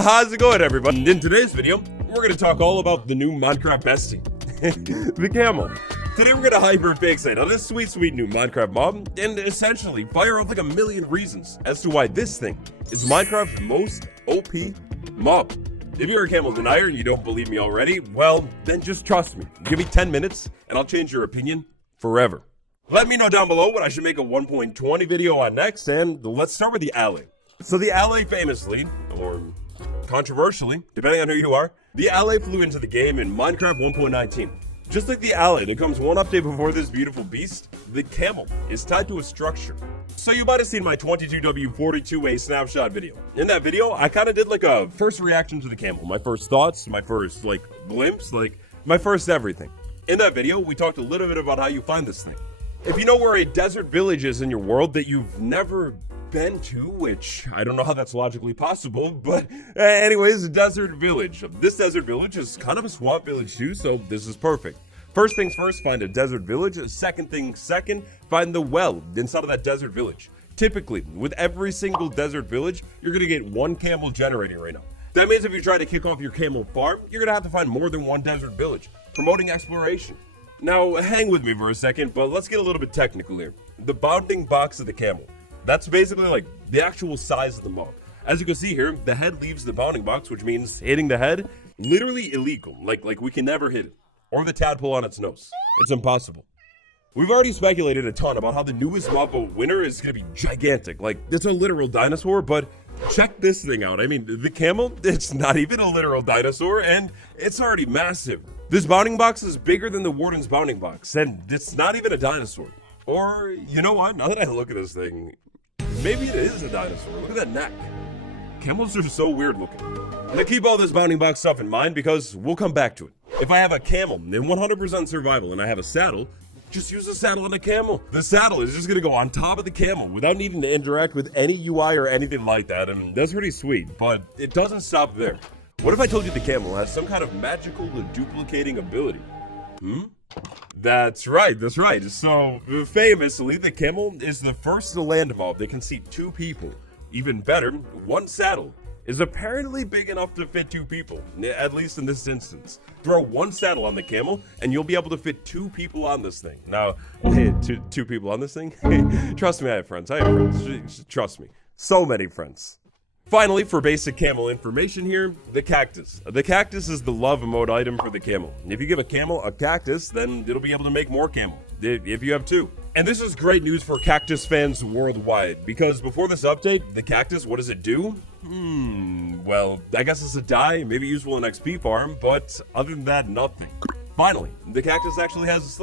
How's it going, everybody? In today's video, we're going to talk all about the new Minecraft bestie, the Camel. Today we're going to hyper-fixate on this sweet new Minecraft mob and essentially fire off like a million reasons as to why this thing is Minecraft's most OP mob. If you're a Camel denier and you don't believe me already, well, then just trust me. Give me 10 minutes and I'll change your opinion forever. Let me know down below what I should make a 1.20 video on next, and let's start with the alley. So the alley famously, or controversially, depending on who you are, the alley flew into the game in Minecraft 1.19. Just like the alley, there comes one update before this beautiful beast, the camel is tied to a structure. So you might have seen my 22W42A snapshot video. In that video, I kind of did like a first reaction to the camel, my first thoughts, my first glimpse, my first everything. In that video, we talked a little bit about how you find this thing. If you know where a desert village is in your world that you've never been to, which I don't know how that's logically possible, but anyways, a desert village. This desert village is kind of a swamp village too, so this is perfect. First things first, find a desert village. Second thing second, find the well inside of that desert village. Typically, with every single desert village, you're gonna get one camel generating right now. That means if you try to kick off your camel farm, you're gonna have to find more than one desert village, promoting exploration. Now, hang with me for a second, but let's get a little bit technical here. The bounding box of the camel. That's basically like the actual size of the mob. As you can see here, the head leaves the bounding box, which means hitting the head, literally illegal. Like we can never hit it. Or the tadpole on its nose. It's impossible. We've already speculated a ton about how the newest mob winner is going to be gigantic. Like, it's a literal dinosaur, but check this thing out. I mean, the camel, it's not even a literal dinosaur, and it's already massive. This bounding box is bigger than the warden's bounding box, and it's not even a dinosaur. Or, you know what? Now that I look at this thing, maybe it is a dinosaur. Look at that neck. Camels are so weird looking. Now keep all this bounding box stuff in mind because we'll come back to it. If I have a camel in 100% survival and I have a saddle, just use the saddle on a camel. The saddle is just gonna go on top of the camel without needing to interact with any UI or anything like that, and that's pretty sweet, but it doesn't stop there. What if I told you the camel has some kind of magical duplicating ability? That's right. So, famously, the camel is the first land mob that can seat two people. Even better, one saddle is apparently big enough to fit two people, at least in this instance. Throw one saddle on the camel, and you'll be able to fit two people on this thing. Now, hey, two people on this thing? Trust me, I have friends. Trust me. So many friends. Finally, for basic camel information here, the cactus. The cactus is the love mode item for the camel. If you give a camel a cactus, then it'll be able to make more camel, if you have two. And this is great news for cactus fans worldwide, because before this update, the cactus, what does it do? Well, I guess it's a dye, maybe useful in XP farm, but other than that, nothing. Finally, the cactus actually has,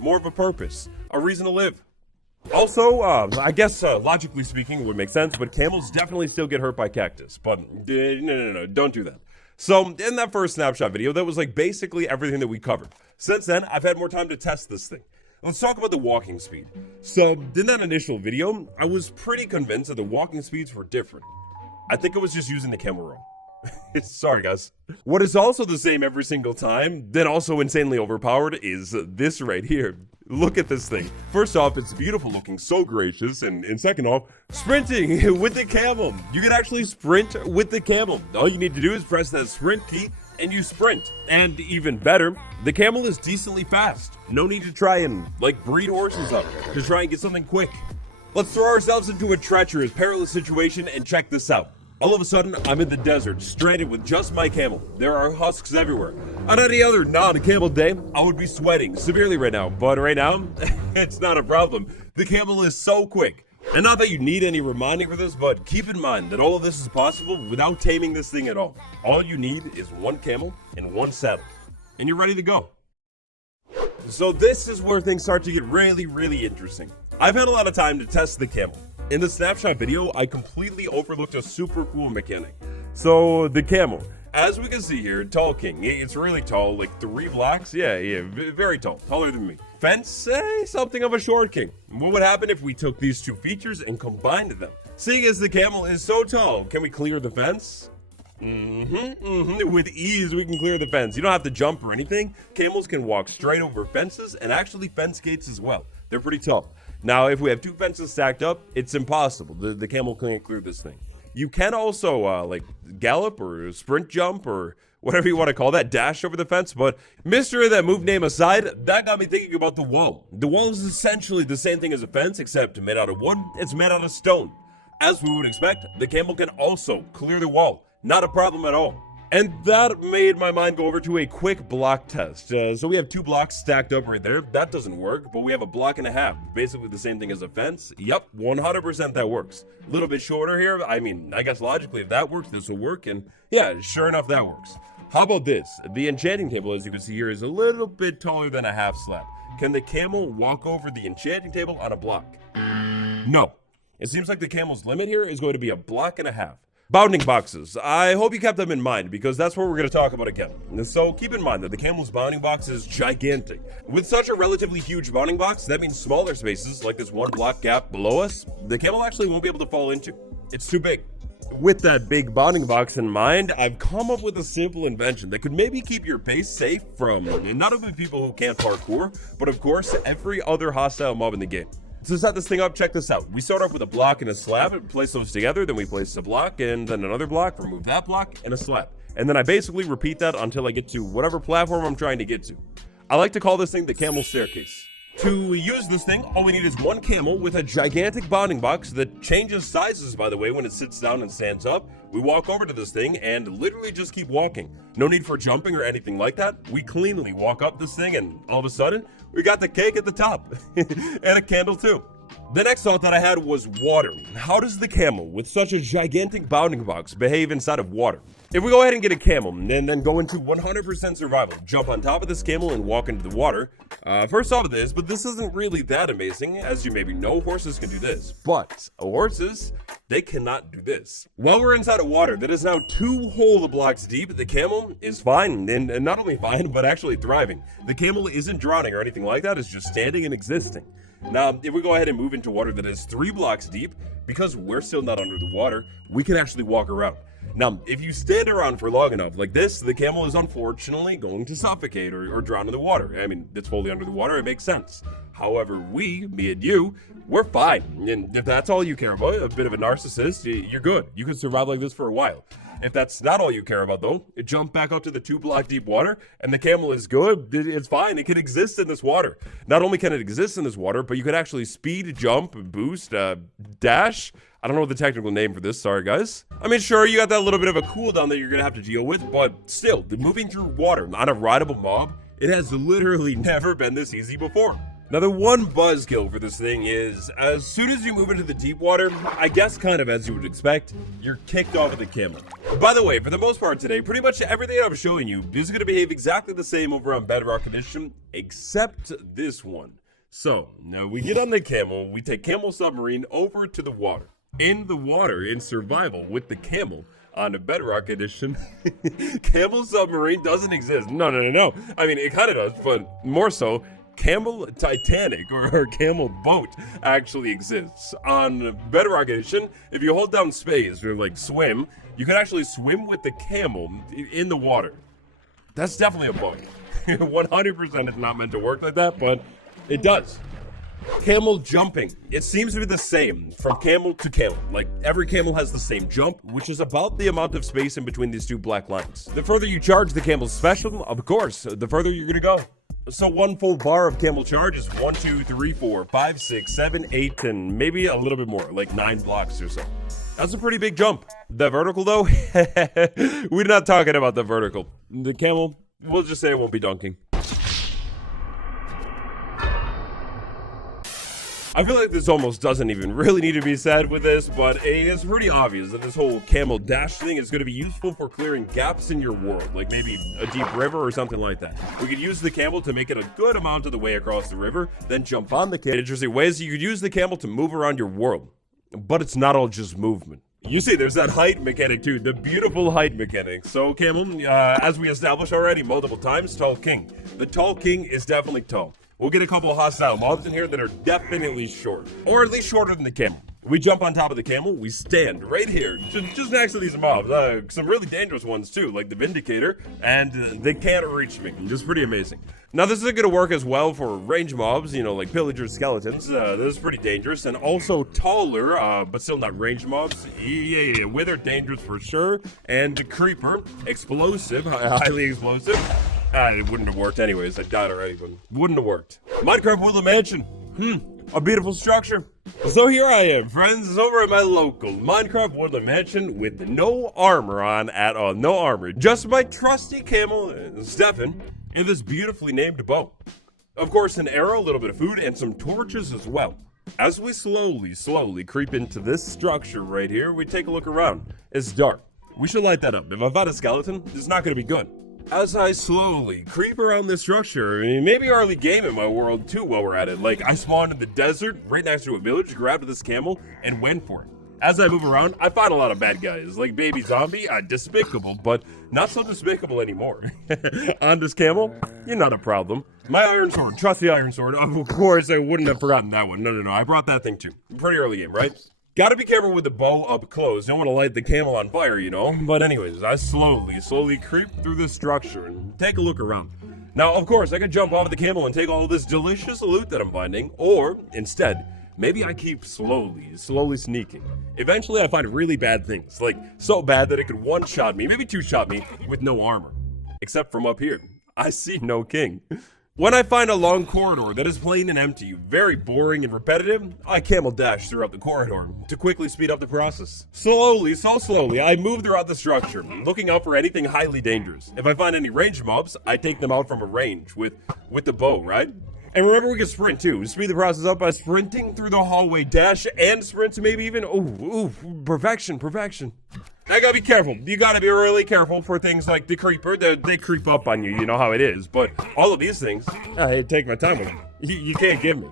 more of a purpose, a reason to live. Also, I guess logically speaking it would make sense, but camels definitely still get hurt by cactus. But no, don't do that. So in that first snapshot video, that was basically everything that we covered. Since then, I've had more time to test this thing. Let's talk about the walking speed. So in that initial video, I was pretty convinced that the walking speeds were different. I think I was just using the camel wrong. Sorry guys. What is also the same every single time, then also insanely overpowered, is this right here. Look at this thing. First off, it's beautiful looking, so gracious, and second off, sprinting with the camel. You can actually sprint with the camel. All you need to do is press that sprint key and you sprint. And even better, the camel is decently fast. No need to try and breed horses up to try and get something quick. Let's throw ourselves into a treacherous, perilous situation and check this out. All of a sudden, I'm in the desert, stranded with just my camel. There are husks everywhere. On any other non-camel day, I would be sweating severely right now. But right now, it's not a problem. The camel is so quick. And not that you need any reminding for this, but keep in mind that all of this is possible without taming this thing at all. All you need is one camel and one saddle. And you're ready to go. So this is where things start to get really interesting. I've had a lot of time to test the camel. In the snapshot video, I completely overlooked a super cool mechanic. So, the camel. As we can see here, Tall King. It's really tall, 3 blocks. Yeah, very tall. Taller than me. Fence, something of a short king. What would happen if we took these two features and combined them? Seeing as the camel is so tall, can we clear the fence? With ease, we can clear the fence. You don't have to jump or anything. Camels can walk straight over fences and actually fence gates as well. They're pretty tall. Now, if we have two fences stacked up, it's impossible. The camel can't clear this thing. You can also like gallop or sprint jump or whatever you want to call that, dash over the fence. But mystery that move name aside, that got me thinking about the wall. The wall is essentially the same thing as a fence, except made out of wood. It's made out of stone. As we would expect, the camel can also clear the wall. Not a problem at all. And that made my mind go over to a quick block test. So we have 2 blocks stacked up right there. That doesn't work, but we have a block and a half. Basically the same thing as a fence. Yep, 100% that works. A little bit shorter here. I mean, I guess logically if that works, this will work. And yeah, sure enough, that works. How about this? The enchanting table, as you can see here, is a little bit taller than a half slab. Can the camel walk over the enchanting table on a block? No. It seems like the camel's limit here is going to be a block and a half. Bounding boxes. I hope you kept them in mind because that's what we're going to talk about again. So keep in mind that the camel's bounding box is gigantic. With such a relatively huge bounding box, that means smaller spaces like this 1 block gap below us, the camel actually won't be able to fall into. It's too big. With that big bounding box in mind, I've come up with a simple invention that could maybe keep your base safe from not only people who can't parkour, but of course every other hostile mob in the game. To set this thing up, check this out. We start off with a block and a slab, and place those together, then we place a block and then another block, remove that block, and a slab. And then I basically repeat that until I get to whatever platform I'm trying to get to. I like to call this thing the camel staircase. To use this thing, all we need is 1 camel with a gigantic bounding box that changes sizes, by the way, when it sits down and stands up. We walk over to this thing and literally just keep walking. No need for jumping or anything like that. We cleanly walk up this thing and all of a sudden, we got the cake at the top. And a candle too. The next thought that I had was water. How does the camel, with such a gigantic bounding box, behave inside of water? If we go ahead and get a camel and then go into 100% survival, jump on top of this camel and walk into the water. First off of this, but this isn't really that amazing. As you maybe know, horses can do this. But horses, they cannot do this. While we're inside of water that is now 2 whole blocks deep, the camel is fine. And not only fine, but actually thriving. The camel isn't drowning or anything like that. It's just standing and existing. Now, if we go ahead and move into water that is 3 blocks deep, because we're still not under the water, we can actually walk around. Now, if you stand around for long enough like this, the camel is unfortunately going to suffocate or drown in the water. I mean, it's fully under the water, it makes sense. However, me and you, we're fine. And if that's all you care about, a bit of a narcissist, you're good. You can survive like this for a while. If that's not all you care about though, jump back up to the 2 block deep water and the camel is good. It's fine. It can exist in this water. Not only can it exist in this water, but you can actually speed, jump, boost, dash. I don't know the technical name for this. Sorry, guys. I mean, sure, you got that little bit of a cooldown that you're going to have to deal with, but still, moving through water on a rideable mob, it has literally never been this easy before. Now, the one buzzkill for this thing is, as soon as you move into the deep water, I guess kind of as you would expect, you're kicked off of the camel. By the way, for the most part today, pretty much everything I'm showing you is going to behave exactly the same over on Bedrock Edition, except this one. So, now we get on the camel, we take Camel Submarine over to the water. In the water, in survival, with the camel, on the Bedrock Edition, Camel Submarine doesn't exist. No. I mean, it kind of does, but more so, Camel Titanic or Camel Boat actually exists. On Bedrock Edition, if you hold down space or like swim, you can actually swim with the camel in the water. That's definitely a bug. 100% it's not meant to work like that, but it does. Camel jumping. It seems to be the same from camel to camel. Like every camel has the same jump, which is about the amount of space in between these 2 black lines. The further you charge the camel's special, of course, the further you're gonna go. So 1 full bar of camel charge is 1, 2, 3, 4, 5, 6, 7, 8, and maybe a little bit more, like 9 blocks or so. That's a pretty big jump. The vertical though, we're not talking about the vertical. The camel, we'll just say it won't be dunking. I feel like this almost doesn't even really need to be said with this, but it's pretty obvious that this whole camel dash thing is going to be useful for clearing gaps in your world, like maybe a deep river or something like that. We could use the camel to make it a good amount of the way across the river, then jump on the camel. Interesting ways you could use the camel to move around your world, but it's not all just movement. You see, there's that height mechanic too, the beautiful height mechanic. So camel, as we established already multiple times, tall king. The tall king is definitely tall. We'll get a couple of hostile mobs in here that are definitely short, or at least shorter than the camel. We jump on top of the camel, we stand right here, just next to these mobs. Some really dangerous ones too, like the Vindicator, and they can't reach me. Just pretty amazing. Now this isn't gonna work as well for range mobs, you know, like pillagers, skeletons. This is pretty dangerous, and also taller, but still not range mobs. Yeah, Wither, dangerous for sure, and the Creeper, explosive, highly explosive. It wouldn't have worked anyways, I died already, but wouldn't have worked. Minecraft Woodland Mansion, a beautiful structure. So here I am, friends, over at my local Minecraft Woodland Mansion with no armor on at all. No armor. Just my trusty camel, Stefan, and this beautifully named bow. Of course, an arrow, a little bit of food, and some torches as well. As we slowly creep into this structure right here, we take a look around. It's dark. We should light that up. If I find a skeleton, it's not going to be good. As I slowly creep around this structure, maybe early game in my world too while we're at it. Like, I spawned in the desert, right next to a village, grabbed this camel, and went for it. As I move around, I find a lot of bad guys, like Baby Zombie, despicable, but not so despicable anymore. On this camel, you're not a problem. My iron sword, trust the iron sword. Of course, I wouldn't have forgotten that one. No, I brought that thing too. Pretty early game, right? Gotta be careful with the bow up close. Don't want to light the camel on fire, you know? But anyways, I slowly creep through this structure and take a look around. Now, of course, I could jump off the camel and take all this delicious loot that I'm finding, or instead, maybe I keep slowly sneaking. Eventually, I find really bad things, like so bad that it could one-shot me, maybe two-shot me, with no armor. Except from up here, I see no king. When I find a long corridor that is plain and empty, very boring and repetitive, I camel dash throughout the corridor to quickly speed up the process. Slowly, so slowly, I move throughout the structure, looking out for anything highly dangerous. If I find any ranged mobs, I take them out from a range with the bow, right? And remember, we can sprint too. Speed the process up by sprinting through the hallway, dash and sprint, maybe even, perfection. I gotta be careful. You gotta be really careful for things like the creeper. They creep up on you, you know how it is. But all of these things, I take my time with them. You can't give me.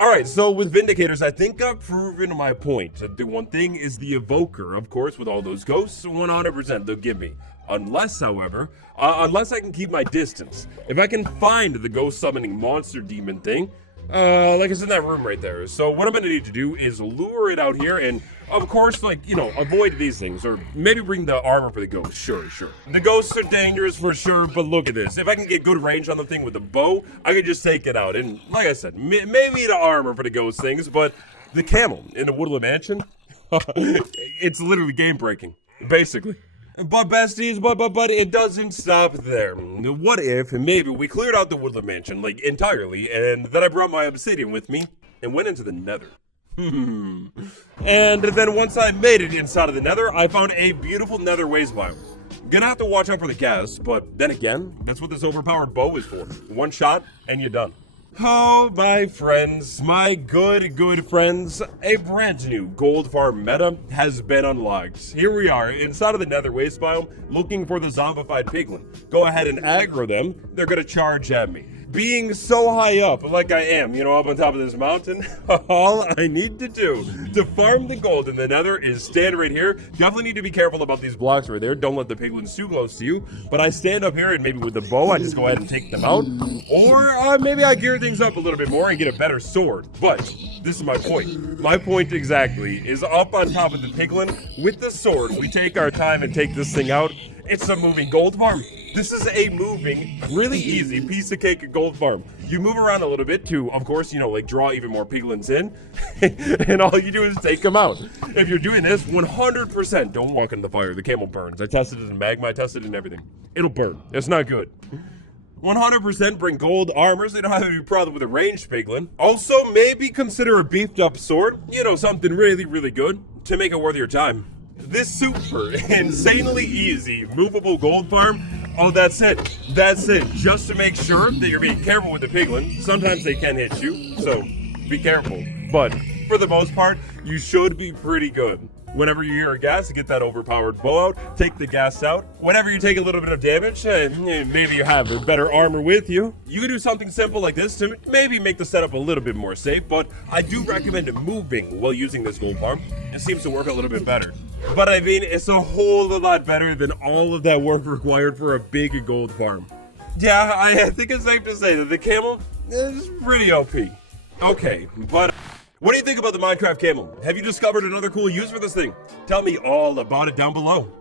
Alright, so with Vindicators, I think I've proven my point. The one thing is the Evoker, of course, with all those ghosts, 100% they'll give me. Unless, however, unless I can keep my distance. If I can find the ghost summoning monster demon thing, like it's in that room right there. So what I'm gonna need to do is lure it out here and, of course, like, you know, avoid these things. Or maybe bring the armor for the ghosts. Sure. The ghosts are dangerous for sure, but look at this. If I can get good range on the thing with the bow, I can just take it out. And like I said, maybe the armor for the ghost things, but the camel in the Woodland Mansion, it's literally game breaking, basically. But besties, but it doesn't stop there. What if maybe we cleared out the Woodland Mansion, like, entirely, and then I brought my obsidian with me and went into the nether? And then once I made it inside of the nether, I found a beautiful nether waste biome. Gonna have to watch out for the gas, but then again, that's what this overpowered bow is for. One shot, and you're done. Oh, my friends, my good friends, a brand new gold farm meta has been unlocked. Here we are, inside of the nether waste biome, looking for the zombified piglin. Go ahead and aggro them, they're gonna charge at me. Being so high up, like I am, you know, up on top of this mountain, all I need to do to farm the gold in the nether is stand right here. Definitely need to be careful about these blocks right there. Don't let the piglins too close to you. But I stand up here and maybe with the bow, I just go ahead and take them out. Or maybe I gear things up a little bit more and get a better sword. But this is my point. My point exactly is up on top of the piglin with the sword. We take our time and take this thing out. It's a moving gold farm. This is a moving, really easy piece of cake gold farm. You move around a little bit to, of course, you know, like draw even more piglins in. And all you do is take them out. If you're doing this, 100% don't walk in the fire. The camel burns. I tested it in magma. I tested it in everything. It'll burn. It's not good. 100% bring gold armor so you don't have any problem with a ranged piglin. Also, maybe consider a beefed up sword. You know, something really good to make it worth your time. This super insanely easy movable gold farm, oh, that's it. Just to make sure that you're being careful with the piglin. Sometimes they can hit you, so be careful. But for the most part, you should be pretty good. Whenever you hear a gas, get that overpowered bow out, take the gas out. Whenever you take a little bit of damage, maybe you have a better armor with you. You can do something simple like this to maybe make the setup a little bit more safe, but I do recommend moving while using this gold farm. It seems to work a little bit better. But I mean, it's a whole lot better than all of that work required for a big gold farm. Yeah, I think it's safe to say that the camel is pretty OP. Okay, but What do you think about the Minecraft Camel? Have you discovered another cool use for this thing? Tell me all about it down below.